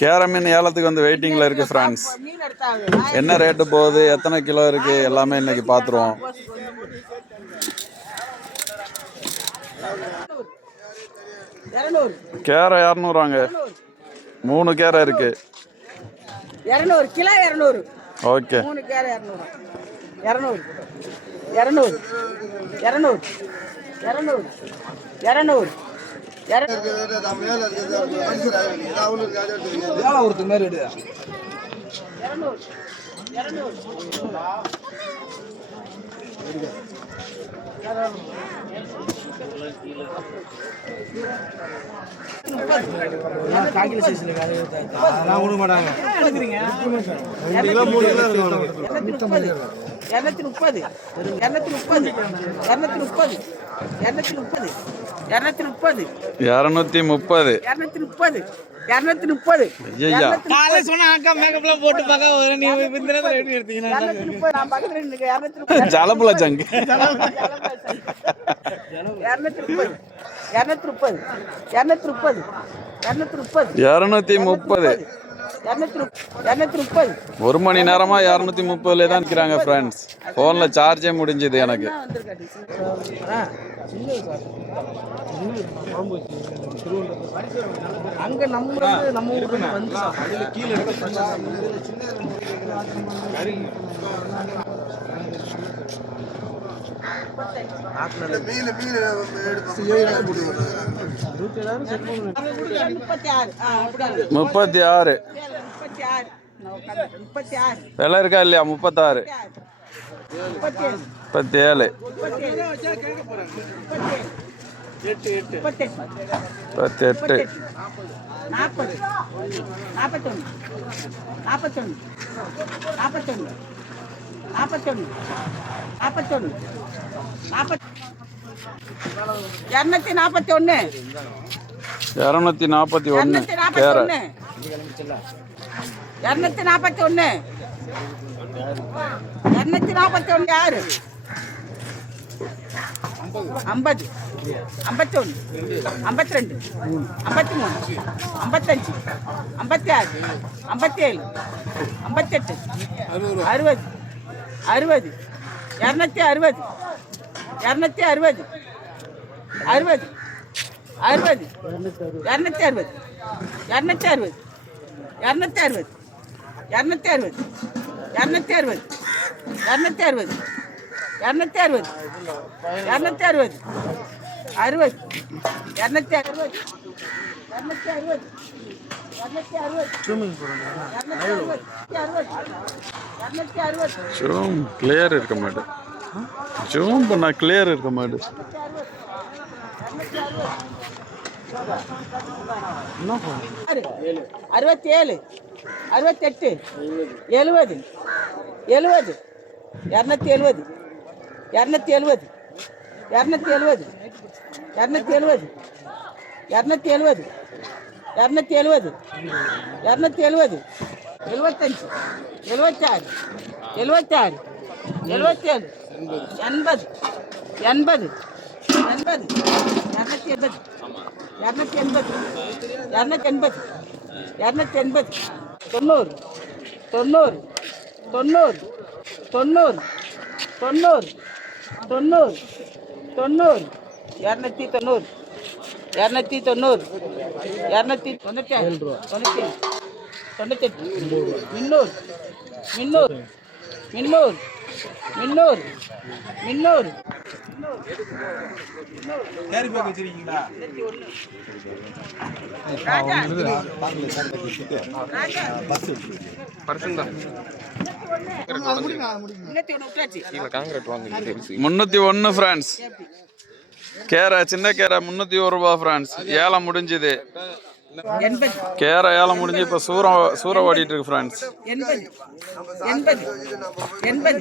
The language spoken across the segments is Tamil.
கேர மீன் ஏலத்துக்கு வந்து வெயிட்டிங்கில் இருக்குது ஃப்ரெண்ட்ஸ் என்ன ரேட்டு போகுது? எத்தனை கிலோ இருக்குது எல்லாமே இன்னைக்கு பார்த்துருவோம் கேரை இரநூறாங்க. மூணு கேரை இருக்குது இரநூறு கிலோ இரநூறு. ஓகே. மூணு கேரை இரநூறு. இரநூறு. இரநூறு. இரநூறு. இரநூறு. இரநூறு. ஒருத்தர் மாதிரி எடு காக்கில சைஸ்ல வேலை அதெல்லாம் விட மாட்டாங்க. மூணு கிலோ இருக்கும் இரநூத்தி முப்பது இரநூத்தி முப்பது இரநூத்தி முப்பது இரநூத்தி முப்பது இரநூத்தி முப்பது இரநூத்தி முப்பது இரநூத்தி முப்பது இரநூத்தி முப்பது காலைல சொன்னா அக்கா மேக்கப்லாம் போட்டு பார்க்க ஒரு நீ இந்த எப்படி எடுத்தீங்கன்னா ஜலபுல ஜங்கு இரநூத்தி முப்பது இரநூத்தி முப்பது இரநூத்தி முப்பது இரநூத்தி முப்பது இரநூத்தி முப்பது ஒரு மணி நேரமா இரநூத்தி முப்பதுல தான் நிற்கிறாங்க ஃப்ரெண்ட்ஸ் ஃபோனில் சார்ஜே முடிஞ்சுது எனக்கு. அங்க நம்ம நம்ம ஊருக்கு வந்து அப்படியே. முப்பத்தி ஆறு. விலை இருக்கா இல்லையா? முப்பத்தாறு. முப்பத்தி ஏழு முப்பத்தி எட்டு நாற்பது. நாற்பத்தொன்று நாற்பத்தொன்று நாற்பத்தொன்று நாற்பத்தொன்று நாற்பத்தொன்று நாற்பத்தி இரநூத்தி நாற்பத்தி ஒன்று இரநூத்தி நாற்பத்தி ஒன்று இரநூத்தி நாற்பத்தி ஒன்று இரநூத்தி நாற்பத்தி ஒன்று இரநூத்தி நாற்பத்தி ஒன்று யாரு? ஐம்பது. ஐம்பத்தி ஒன்று ஐம்பத்தி ரெண்டு ஐம்பத்தி மூணு ஐம்பத்தஞ்சு. ஐம்பத்தி ஆறு ஐம்பத்தி ஏழு ஐம்பத்தெட்டு. அறுபது. அறுபது இரநூத்தி அறுபது இரநூத்தி அறுபது அறுபது அறுபது இரநூத்தி அறுபது இரநூத்தி அறுபது இரநூத்தி அறுபது இரநூத்தி அறுபது இரநூத்தி அறுபது இரநூத்தி அறுபது இரநூத்தி அறுபது இரநூத்தி அறுபது அறுபது இரநூத்தி அறுபது இரநூத்தி அறுபது இரநூத்தி அறுபது இரநூத்தி அறுபது இரநூத்தி அறுபது ஜூம் கிளியர் இருக்க மாட்டேன். ஜூம் பண்ணால் கிளியர் இருக்க மாட்டேன். அறுபத்தி ஏழு அறுபத்தெட்டு எழுபது எழுபது இரநூத்தி எழுபது இரநூத்தி எழுபது இரநூத்தி எழுபது இரநூத்தி எழுபது இரநூத்தி எழுபது இரநூத்தி எழுபது இரநூத்தி எழுபது எழுபத்தஞ்சு எழுபத்தாறு எழுபத்தாறு எழுபத்தேழு எண்பது. எண்பது. எண்பது. இரநூத்தி எண்பது இரநூத்தி எண்பது இரநூத்தி எண்பது இரநூத்தி எண்பது தொண்ணூறு. தொண்ணூறு. தொண்ணூறு. தொண்ணூறு. தொண்ணூறு. தொண்ணூறு. தொண்ணூறு. இரநூத்தி தொண்ணூறு. இரநூத்தி தொண்ணூறு. இரநூத்தி தொண்ணூற்றி ஆறு தொண்ணூற்றி ஏழு தொண்ணூத்தெட்டு. மின்னூர். மின்னூர். மின்னூர். மின்னூர். மின்னூர். முன்னூத்தி ஒன்னு பிரான்ஸ் கேரா சின்ன கேரா முன்னூத்தி ஒரு ரூபா பிரான்ஸ் முடிஞ்சது. கேரை ஏலம் முடிஞ்சு இப்போ சூற சூற ஓடிட்டு இருக்கு ஃப்ரெண்ட்ஸ் எண்பது எண்பது எண்பது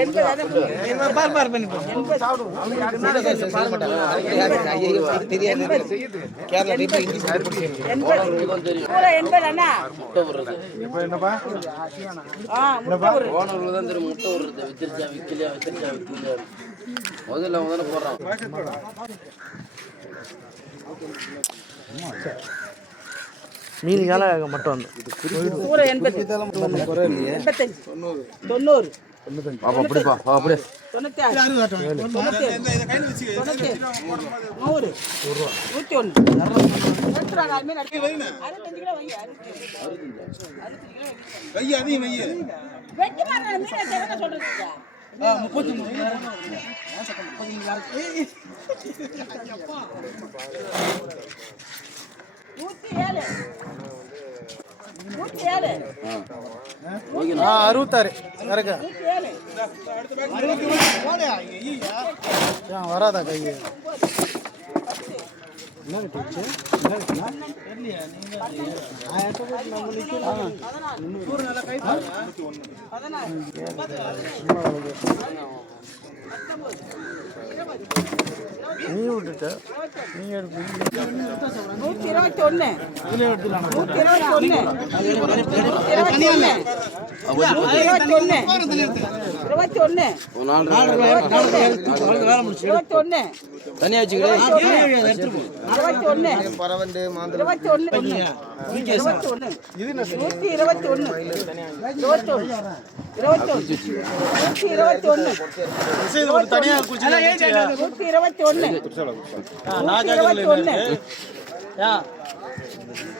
எண்பது முதல்ல முதல்ல போடுறான். மீதி கால மட்டும் வந்து. தொண்ணூறு. அப்படிப்பா அப்படியே. நூற்றி ஒன்று அறுபத்தஞ்சு முப்பத்தி மூணாயிரம் முப்பத்தி அறுபத்தாறு வராதா கையை என்ன ரேட் வச்சு என்ன ரேட்னா நீ விட்டுட்ட நீ நூற்றி இருபத்தி ஒன்று நூற்றி இருபத்தி ஒன்று இருபத்தி ஒன்று இருபத்தி ஒன்று இருபத்தி ஒன்று இருபத்தி ஒன்று தனியாக வச்சுக்கிறேன் இருபத்தி ஒன்று பரவண்டு இருபத்தி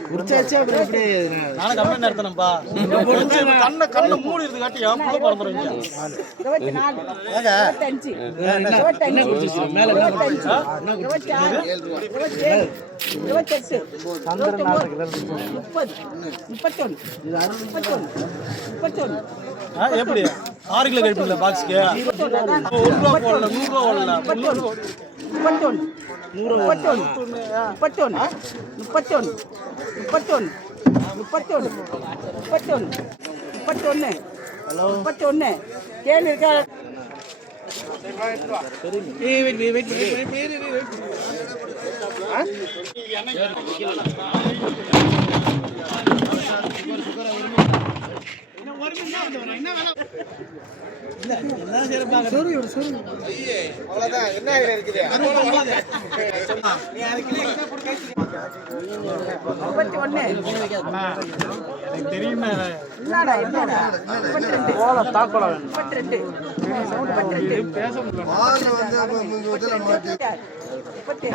குடிச்சாச்சு அப்புறம் எப்படி நானும் கம்மி நடத்தணும்பா கண்ணை கண்ணை மூடி இருந்து காட்டி என் புள்ள பிறந்துருங்க இருபத்தி நாலு இருபத்தஞ்சு. இருபத்தஞ்சு. இருபத்தஞ்சு. இருபத்தி ஆறு இருபத்தி ஏழு இருபத்தெட்டு இருபத்தொன்பது முப்பது முப்பத்தொன்று முப்பத்தொன்று முப்பத்தொன்று ஆ, எப்படி? ஆறு கிலோ கழிப்பில்ல பாக்ஸ்க்கு ஒரு ரூபா போடல நூறு ரூபா போடல. முப்பத்தொன்று. முப்பத்தொன்று. முப்பத்தொன்று. முப்பத்தொன்று. முப்பத்தொன்று. முப்பத்தொன்று. முப்பத்தொன்று. முப்பத்தொன்று. முப்பத்தொன்று. கேள்வி இருக்கா? முப்பத்தி ஒன்று தெரியுமே என்னடா என்னடா முப்பத்தி ரெண்டு முப்பத்தி ரெண்டு முப்பத்தி ரெண்டு முப்பத்தி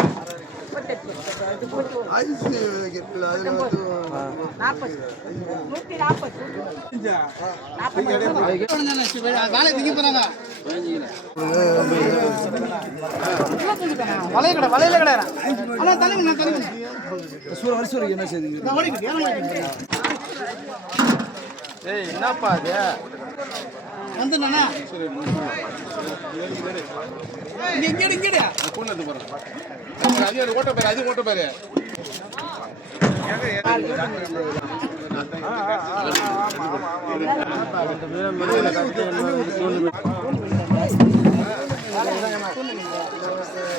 வளைய கடை வளையல கடை ஆனா தலைங்க என்ன என்னப்பா அது வந்துண்ணா இங்க இங்க போறேன் அதிகம் ஓட்ட பாரு அதிகம் ஓட்ட பாரு.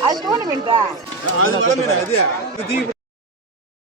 அது டோர்னமெண்ட்